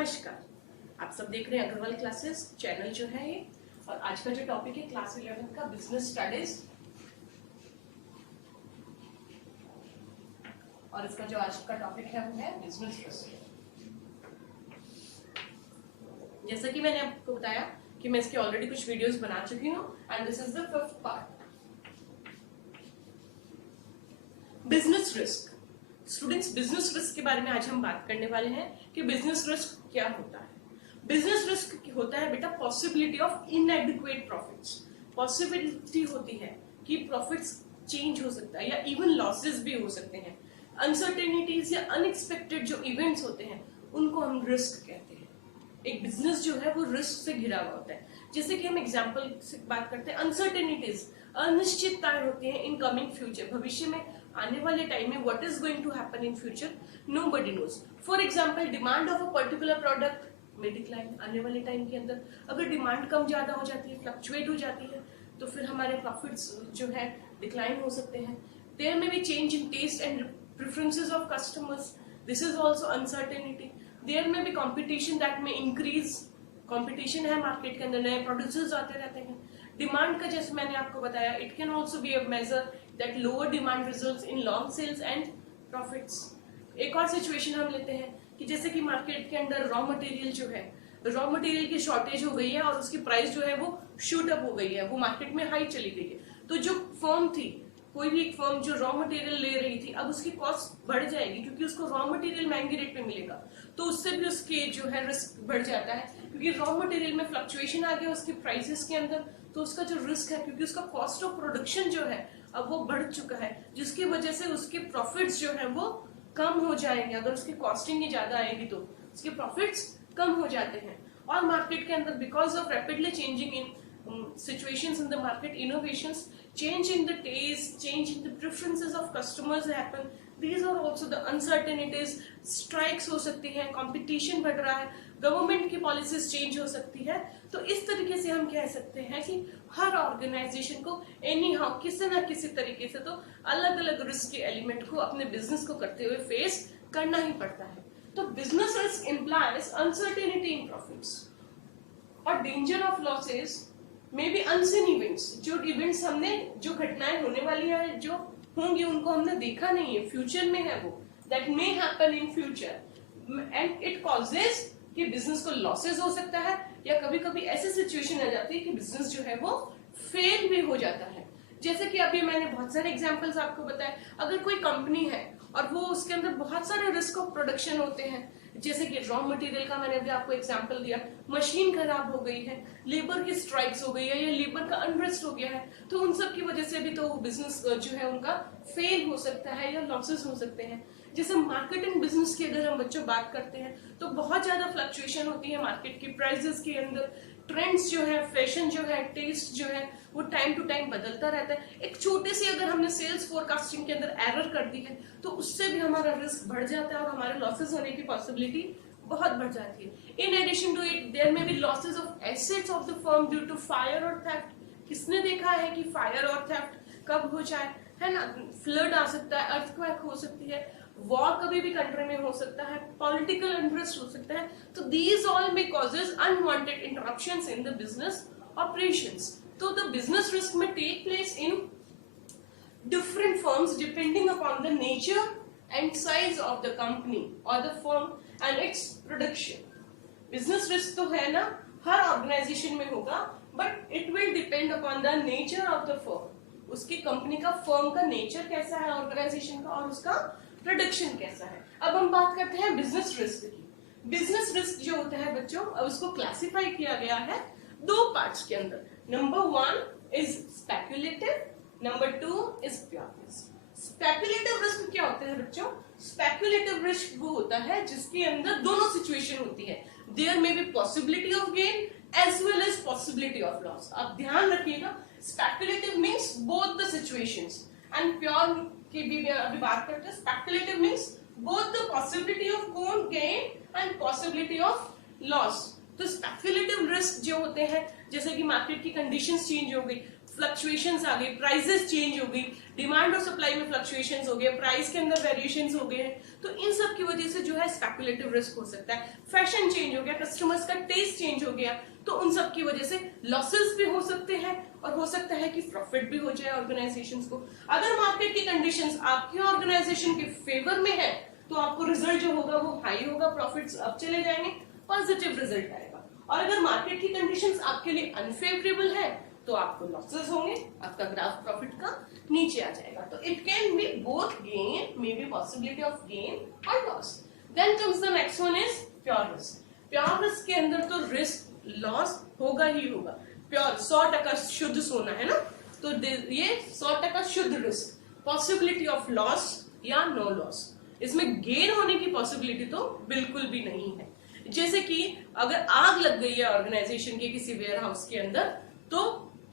नमस्कार, आप सब देख रहे हैं अग्रवाल क्लासेस चैनल जो है ये। और आज का जो टॉपिक है क्लास 11 का बिजनेस स्टडीज, और इसका जो आज का टॉपिक है वो है बिजनेस रिस्क। जैसा कि मैंने आपको बताया कि मैं इसके ऑलरेडी कुछ वीडियोस बना चुकी हूँ and this is the 5th part. Business risk students, business risk के बारे में आज हम बात करने वाले हैं कि बिजनेस रिस्क क्या होता है। बिजनेस रिस्क होता है बेटा पॉसिबिलिटी ऑफ इनएडिक्वेट प्रॉफिट्स। पॉसिबिलिटी होती है कि प्रॉफिट्स चेंज हो सकता है या इवन लॉसेस भी हो सकते हैं। अनसर्टेनिटीज या अनएक्सपेक्टेड जो इवेंट्स होते हैं उनको हम रिस्क कहते हैं। एक बिजनेस जो है वो रिस्क से घिरा हुआ होता है। जैसे कि हम एग्जांपल से बात करते हैं, अनसर्टेनिटीज अनिश्चितताएं होती हैं इन कमिंग फ्यूचर, भविष्य में आने वाले टाइम में what is going to happen in future nobody knows. For example demand of a particular product may decline, आने वाले टाइम के अंदर अगर डिमांड कम ज्यादा हो जाती है, फ्लक्चुएट हो जाती है, तो फिर हमारे प्रॉफिट्स जो है डिक्लाइन हो सकते हैं। There may be change in taste and preferences of customers, this is also uncertainty. There may be competition that may increase, competition है मार्केट के अंदर, नए प्रोड्यूसर्स आते रहते हैं। डिमांड का जैसे मैंने आपको बताया, it can also be a major that lower demand results in long sales and profits. एक और सिचुएशन हम लेते हैं कि जैसे कि मार्केट के अंदर रॉ मटेरियल जो है, रॉ मटेरियल की शॉर्टेज हो गई है और उसकी प्राइस जो है वो शूट अप हो गई है, वो मार्केट में हाई चली गई है। तो जो फर्म थी, कोई भी एक फर्म जो रॉ मटेरियल ले रही थी, अब उसकी कॉस्ट बढ़ जाएगी क्योंकि उसको रॉ मटेरियल महंगे रेट पे मिलेगा, तो उससे भी उसके जो है रिस्क बढ़ जाता है क्योंकि रॉ मटेरियल में फ्लक्चुएशन आ गया उसके प्राइसेस के अंदर। तो उसका जो रिस्क है, क्योंकि उसका कॉस्ट ऑफ प्रोडक्शन जो है अब वो बढ़ चुका है, जिसकी वजह से उसके प्रॉफिट्स जो है वो कम हो जाएंगे। अगर उसकी कॉस्टिंग ही ज्यादा आएगी तो उसके प्रॉफिट्स कम हो जाते हैं। और मार्केट के अंदर because of rapidly changing in situations in the market, innovations, change in the taste, change in the preferences of customers happen. These are also the uncertainties. Strikes हो सकती हैं, competition बढ़ रहा है, गवर्नमेंट की पॉलिसीज चेंज हो सकती है। तो इस तरीके से हम कह सकते हैं कि हर ऑर्गेनाइजेशन को एनी हाउ किसी न किसी तरीके से तो अलग अलग रिस्क के एलिमेंट को अपने बिजनेस को करते हुए फेस करना ही पड़ता है। तो business risk implies uncertainty in profits और danger of losses may be unseen events. जो इवेंट्स हमने, जो घटनाएं होने वाली है, जो होंगी, उनको हमने देखा नहीं है, फ्यूचर में है वो, that may happen in future and it causes कि बिजनेस को लॉसेस हो सकता है या कभी कभी ऐसी सिचुएशन आ जाती है कि बिजनेस जो है वो फेल भी हो जाता है। जैसे कि अभी मैंने बहुत सारे एग्जांपल्स आपको बताए। अगर कोई कंपनी है और वो उसके अंदर बहुत सारे रिस्क ऑफ प्रोडक्शन होते हैं, जैसे कि रॉ मटेरियल का मैंने अभी आपको एग्जांपल दिया, मशीन खराब हो गई है, लेबर की स्ट्राइक्स हो गई है या लेबर का अनरेस्ट हो गया है, तो उन सब की वजह से भी तो बिजनेस जो है उनका फेल हो सकता है या लॉसेस हो सकते हैं। जैसे मार्केटिंग बिजनेस की अगर हम बच्चों बात करते हैं तो बहुत ज्यादा फ्लक्चुएशन होती है मार्केट की प्राइसेस के अंदर। ट्रेंड्स जो है, फैशन जो है, टेस्ट जो है, वो टाइम टू टाइम बदलता रहता है। एक छोटी सी अगर हमने सेल्स फोरकास्टिंग के अंदर एरर कर दी है तो उससे भी हमारा रिस्क बढ़ जाता है और हमारे लॉसेस होने की पॉसिबिलिटी बहुत बढ़ जाती है। In addition to it there may be losses of assets of the firm due to fire और थेफ्ट। किसने देखा है कि फायर और थेफ्ट कब हो जाए, है ना? फ्लड आ सकता है, अर्थक्वेक हो सकती है, वॉर कभी भी कंट्री में हो सकता है, पॉलिटिकल अनरेस्ट हो सकता है। तो these all may causes unwanted interruptions in the business operations. तो the business risk may take place in different firms depending upon the nature and size of the company or the firm and its production. Business risk तो है ना, हर organisation में होगा, but it will depend upon the nature of the firm. उसकी company का, firm का nature कैसा है, ऑर्गेनाइजेशन का, और उसका प्रोडक्शन कैसा है। अब हम बात करते हैं बिजनेस रिस्क की। बिजनेस रिस्क जो होता है बच्चों, अब उसको क्लासिफाई किया गया है दो पार्ट्स के अंदर। Number 1 is speculative, number 2 is pure risk. Speculative risk क्या होता है बच्चों? स्पेक्युलेटिव रिस्क वो होता है जिसके अंदर दोनों सिचुएशन होती है। There may be possibility of gain as well as possibility of loss. आप ध्यान रखिएगा, speculative means both the situations and pure की भी अभी बात करते हैं। Speculative means both the possibility of gain and possibility of loss. तो स्पेक्युलेटिव रिस्क जो होते हैं, जैसे कि मार्केट की कंडीशंस चेंज हो गई, फ्लक्चुएशंस आ गई, प्राइसेस चेंज हो गई, डिमांड और सप्लाई में फ्लक्चुएशंस हो गए, प्राइस के अंदर वेरिएशंस हो गए हैं, तो इन सब की वजह से जो है स्पेकुलेटिव रिस्क हो सकता है। फैशन चेंज हो गया, कस्टमर्स का टेस्ट चेंज हो गया, तो उन सब की वजह से लॉसेस भी हो सकते हैं और हो सकता है कि प्रॉफिट भी हो जाए ऑर्गेनाइजेशंस को। अगर मार्केट की कंडीशंस आपकी ऑर्गेनाइजेशन के फेवर में है तो आपको रिजल्ट जो होगा वो हाई होगा, प्रॉफिट्स अप चले जाएंगे, पॉजिटिव रिजल्ट आएगा। और अगर मार्केट की कंडीशंस आपके लिए अनफेवरेबल है तो आपको लॉसेस होंगे, आपका ग्राफ प्रॉफिट का नीचे आ जाएगा। तो it can be both gain, may be possibility of gain और loss. Then comes the next one is pure risk. Pure risk के अंदर तो रिस्क लॉस होगा ही होगा। प्योर 100% शुद्ध सोना है ना, तो ये 100% शुद्ध रिस्क, पॉसिबिलिटी ऑफ लॉस या नो लॉस, इसमें गेन होने की पॉसिबिलिटी तो बिल्कुल भी नहीं है। जैसे कि अगर आग लग गई है ऑर्गेनाइजेशन के किसी वेयर हाउस के अंदर, तो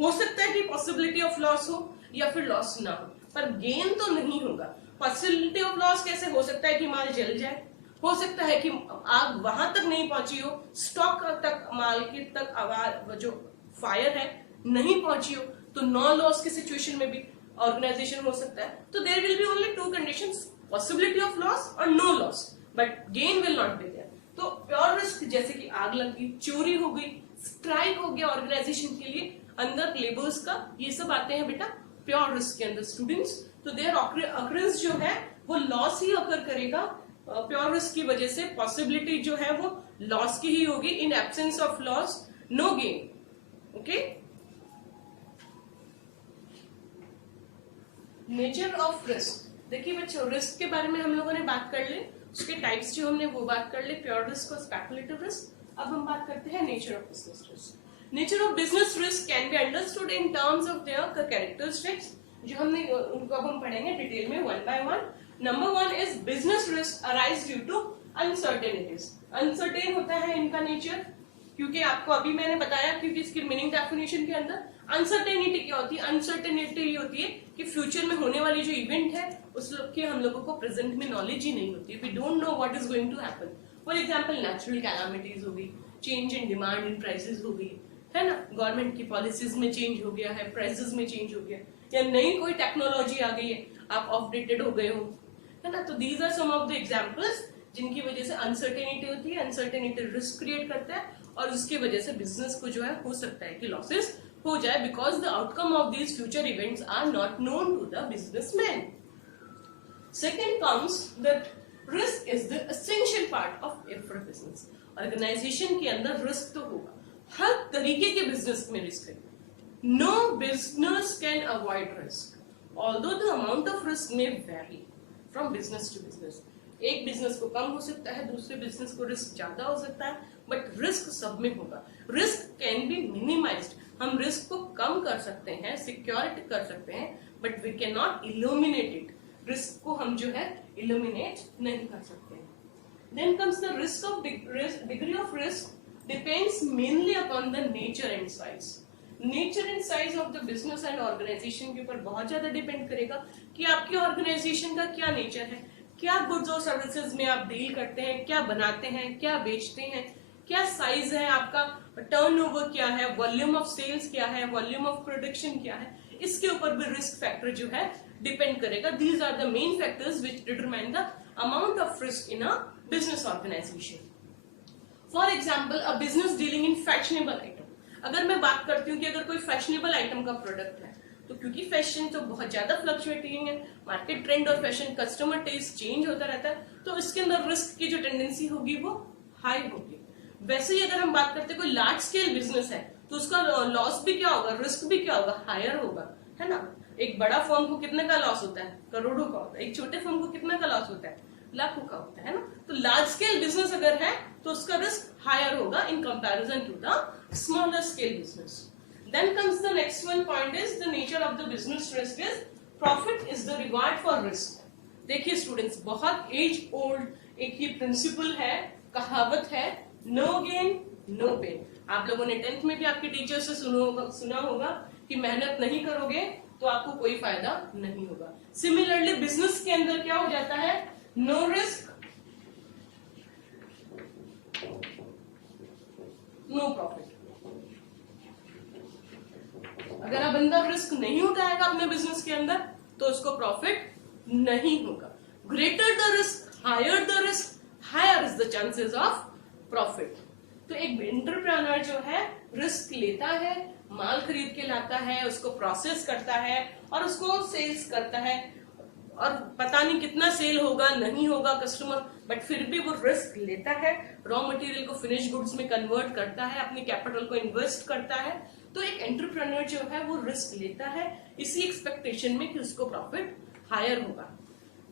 हो सकता है कि पॉसिबिलिटी ऑफ लॉस हो या फिर लॉस ना हो, पर गेन तो नहीं होगा। पॉसिबिलिटी ऑफ लॉस कैसे हो सकता है कि माल जल जाए, हो सकता है कि आग वहां तक नहीं पहुंची हो, स्टॉक तक, माल के तक जो फायर है नहीं पहुंची हो, तो नॉन लॉस की सिचुएशन में भी ऑर्गेनाइजेशन हो सकता है। तो there will be only two conditions, possibility of loss और no loss, but gain will not be there. तो प्योर रिस्क जैसे कि आग लग गई, चोरी हो गई, स्ट्राइक हो गया ऑर्गेनाइजेशन के लिए अंदर लेबर्स का, ये सब आते हैं बेटा प्योर रिस्क के अंदर स्टूडेंट्स। तो देयर ऑकरेंस जो है वो लॉस ही अकर करेगा प्योर रिस्क की वजह से, पॉसिबिलिटी जो है वो लॉस की ही होगी। In absence of loss no gain. Okay, nature of risk. देखिए बच्चों, रिस्क के बारे में हम लोगों ने बात कर ली, उसके टाइप्स जो हमने वो बात कर ले, प्योर रिस्क और स्पेकुलेटिव रिस्क। अब हम बात करते हैं nature of business risk. Nature of business risk can be understood in terms of their characteristics, जो हमने उनको अब हम पढ़ेंगे डिटेल में one by one. Number one is business risk arise due to uncertainties. Uncertain होता है इनका नेचर, क्योंकि आपको अभी मैंने बताया, क्योंकि इसकी मीनिंग डेफिनेशन के अंदर अनसर्टेनिटी क्या होती है, अनसर्टेनिटी ये होती है कि फ्यूचर में होने वाली जो इवेंट है उस लोग की हम लोगों को प्रेजेंट में नॉलेज ही नहीं होती, we don't know what is going to happen. For example natural calamities हो गई, change in demand in prices हो गई, है ना, गवर्नमेंट की पॉलिसीज में चेंज हो गया है, प्राइसेस में चेंज हो गया, या नई कोई टेक्नोलॉजी आ गई है, आप अपडेटेड हो गए हो, है ना। तो these are some of the examples जिनकी वजह से अनसर्टेनिटी होती है, अनसर्टेनिटी रिस्क क्रिएट करता है और उसकी वजह से बिजनेस को जो है हो सकता है कि लॉसेस हो जाए, because the outcome of these future events are not known to the businessman. Second comes that risk is the essential part of every business. Organisation के अंदर रिस्क तो होगा, हर तरीके के बिजनेस में रिस्क है। No business can avoid risk, although the amount of risk may vary from business to business. एक business को कम हो सकता है, दूसरे बिजनेस को रिस्क ज्यादा हो सकता है, बट रिस्क सब में होगा। रिस्क कैन बी मिनिमाइज्ड, हम रिस्क को कम कर सकते हैं, सिक्योरिटी कर सकते हैं, but we can not eliminate it. Risk को हम जो है इल्यूमिनेट नहीं कर सकते। Then comes the risk of degree of risk depends mainly upon the nature and size. Nature and size of the business and organisation के ऊपर बहुत ज्यादा डिपेंड करेगा कि आपकी ऑर्गेनाइजेशन का क्या नेचर है, क्या गुड्स और सर्विसेज में आप डील करते हैं, क्या बनाते हैं, क्या बेचते हैं, क्या साइज है आपका, टर्नओवर क्या है, वॉल्यूम ऑफ सेल्स क्या है, वॉल्यूम ऑफ प्रोडक्शन क्या है, इसके ऊपर भी रिस्क फैक्टर जो है डिपेंड करेगा। These are the main factors which determine the amount of risk in a business organisation. For example, a business dealing in fashionable item. अगर मैं बात करती हूँ कि अगर कोई फैशनेबल आइटम का प्रोडक्ट है, तो क्योंकि फैशन तो बहुत ज्यादा फ्लक्चुएटिंग है, मार्केट ट्रेंड और फैशन कस्टमर टेस्ट चेंज होता रहता है, तो इसके अंदर रिस्क की जो टेंडेंसी होगी वो हाई होगी। वैसे ही अगर हम बात करते हैं कोई लार्ज स्केल बिजनेस है, तो उसका लॉस भी क्या होगा, रिस्क भी क्या होगा, हायर होगा, है ना। एक बड़ा फर्म को कितने का लॉस होता है, करोड़ों का होता है, एक छोटे फर्म को कितने का लॉस होता है, लाखों का होता है ना। तो लार्ज स्केल बिजनेस अगर है तो उसका रिस्क हायर होगा in comparison to the smaller scale business. Then comes the next one point is the nature of the business risk is profit is the reward for risk. देखिए students, बहुत as old एक ही principal है, कहावत है, no gain no pain. आप लोगों ने 10th में भी आपके टीचर से सुना होगा कि मेहनत नहीं करोगे तो आपको कोई फायदा नहीं होगा। सिमिलरली बिजनेस के अंदर क्या हो जाता है, नो रिस्क नो प्रॉफिट। अगर आप बंदा रिस्क नहीं उठाएगा अपने बिजनेस के अंदर तो उसको प्रॉफिट नहीं होगा। Greater the risk, higher the risk, higher is the chances of profit. तो एक एंटरप्रेन्योर जो है रिस्क लेता है, माल खरीद के लाता है, उसको प्रोसेस करता है और उसको सेल्स करता है, और पता नहीं कितना सेल होगा नहीं होगा कस्टमर, बट फिर भी वो रिस्क लेता है, रॉ मटेरियल को फिनिश गुड्स में कन्वर्ट करता है, अपने कैपिटल को इन्वेस्ट करता है। तो एक एंटरप्रेन्योर जो है वो रिस्क लेता है इसी एक्सपेक्टेशन में कि उसको प्रॉफिट हायर होगा।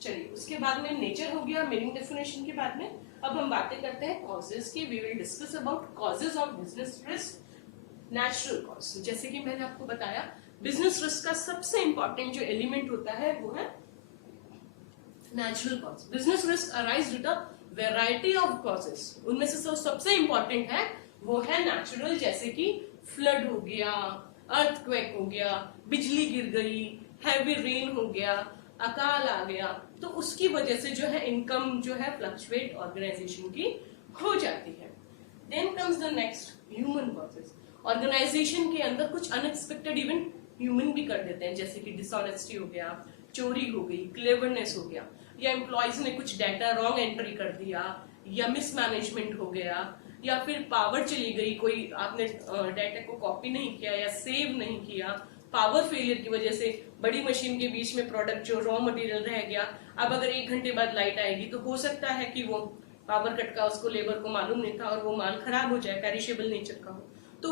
चलिए, उसके बाद में नेचर हो गया मीनिंग डेफिनेशन के बाद में। अब हम बातें करते हैं कॉजेज की। We will discuss about causes of business risk. Natural cause, जैसे कि मैंने आपको बताया बिजनेस रिस्क का सबसे इंपॉर्टेंट जो एलिमेंट होता है वो है natural cause. Business risk arise due to variety of causes, उनमें से सबसे इंपॉर्टेंट है वो है नेचुरल, जैसे कि फ्लड हो गया, अर्थक्वेक हो गया, बिजली गिर गई, हैवी रेन हो गया, अकाल आ गया, तो उसकी वजह से जो है इनकम जो है फ्लक्चुएट ऑर्गेनाइजेशन की हो जाती है। Then comes the next human causes. Organisation के अंदर कुछ अनएक्सपेक्टेड इवेंट ह्यूमन भी कर देते हैं, जैसे कि डिसऑनेस्टी हो गया, चोरी हो गई, क्लेवरनेस हो गया, या एम्प्लॉयज ने कुछ डाटा रॉन्ग एंट्री कर दिया, या मिसमैनेजमेंट हो गया, या फिर पावर चली गई, कोई आपने डाटा को कॉपी नहीं किया या सेव नहीं किया, पावर फेलियर की वजह से बड़ी मशीन के बीच में प्रोडक्ट जो रॉ मटेरियल रह गया, अब अगर 1 घंटे बाद लाइट आएगी तो हो सकता है कि वो पावर कट का उसको लेबर को मालूम नहीं था और वो माल खराब हो जाए, पेरिशेबल नेचर का हो। तो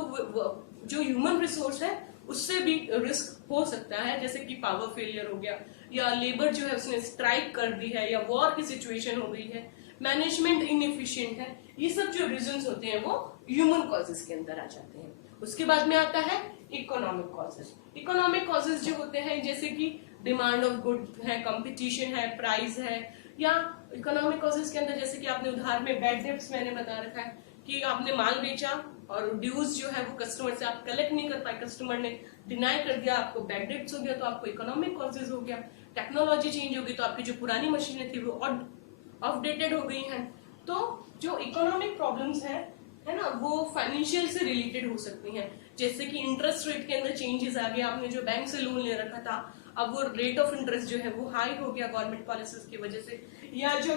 जो ह्यूमन रिसोर्स है उससे भी रिस्क हो सकता है, जैसे कि पावर फेलियर हो गया, या लेबर जो है उसने स्ट्राइक कर दी है, या वॉर की सिचुएशन हो गई है, मैनेजमेंट इनएफिशिएंट है, ये सब जो रीजंस होते हैं वो ह्यूमन कॉजेस के अंदर आ जाते हैं। उसके बाद में आता है इकोनॉमिक कॉजेस। इकोनॉमिक कॉजेस जो होते हैं जैसे कि डिमांड ऑफ गुड है, कंपटीशन है, प्राइस है, या इकोनॉमिक कॉजेस के अंदर जैसे कि आपने उधार में बैड डेब्ट्स मैंने बता रखा है कि आपने माल बेचा और ड्यूज जो है वो कस्टमर से आप कलेक्ट नहीं कर पाए, कस्टमर ने डिनाई कर दिया, आपको बैड डेब्ट्स हो गया, तो आपको इकोनॉमिक कॉजेस हो गया। टेक्नोलॉजी चेंज हो गई तो आपकी जो पुरानी मशीनें थी वो आउटडेटेड हो गई हैं। तो जो इकोनॉमिक प्रॉब्लम्स है ना, वो फाइनेंशियल से रिलेटेड हो सकती हैं, जैसे कि इंटरेस्ट रेट के अंदर चेंजेस आ गया, आपने जो बैंक से लोन ले रखा था अब वो रेट ऑफ इंटरेस्ट जो है वो हाई हो गया गवर्नमेंट पॉलिसीज की वजह से, या जो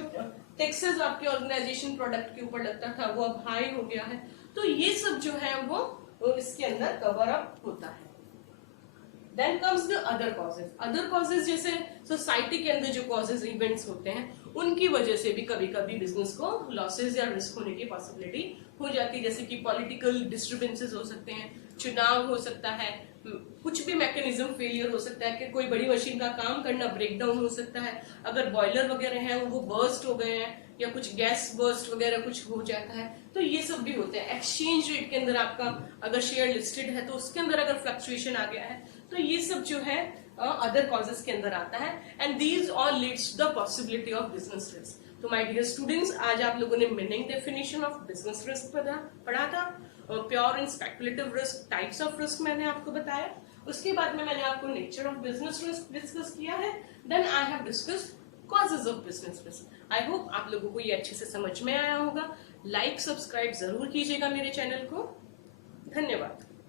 टैक्सेस आपके ऑर्गेनाइजेशन प्रोडक्ट के ऊपर लगता था वो अब हाई हो गया है। तो ये सब जो है वो इसके अंदर कवर अप होता है। Then comes the other causes. Other causes जैसे सोसाइटी के अंदर जो कॉजेज इवेंट्स होते हैं उनकी वजह से भी कभी कभी बिजनेस को लॉसेज या रिस्क होने की पॉसिबिलिटी हो जाती है, जैसे कि पॉलिटिकल डिस्टर्बेंसेस हो सकते हैं, चुनाव हो सकता है, कुछ भी मैकेनिज्म फेलियर हो सकता है कि कोई बड़ी मशीन का काम करना ब्रेकडाउन हो सकता है, अगर बॉयलर वगैरह है वो बर्स्ट हो गए हैं, या कुछ गैस बर्स्ट वगैरह कुछ हो जाता है, तो ये सब भी होते हैं। एक्सचेंज रेट के अंदर आपका अगर शेयर लिस्टेड है तो उसके अंदर अगर फ्लक्चुएशन आ गया है, तो ये सब जो है अदर कॉजेस के अंदर आता है, and these all leads the possibility of business risk. तो माय डियर स्टूडेंट्स, आज आप लोगों ने meaning definition of business risk पढ़ा था, pure and speculative risk, types of risk मैंने आपको बताया, उसके बाद में मैंने आपको nature of business risk discuss किया है, then I have discussed causes of business risk. I hope आप लोगों को ये अच्छे से समझ में आया होगा। लाइक सब्सक्राइब जरूर कीजिएगा मेरे चैनल को। धन्यवाद।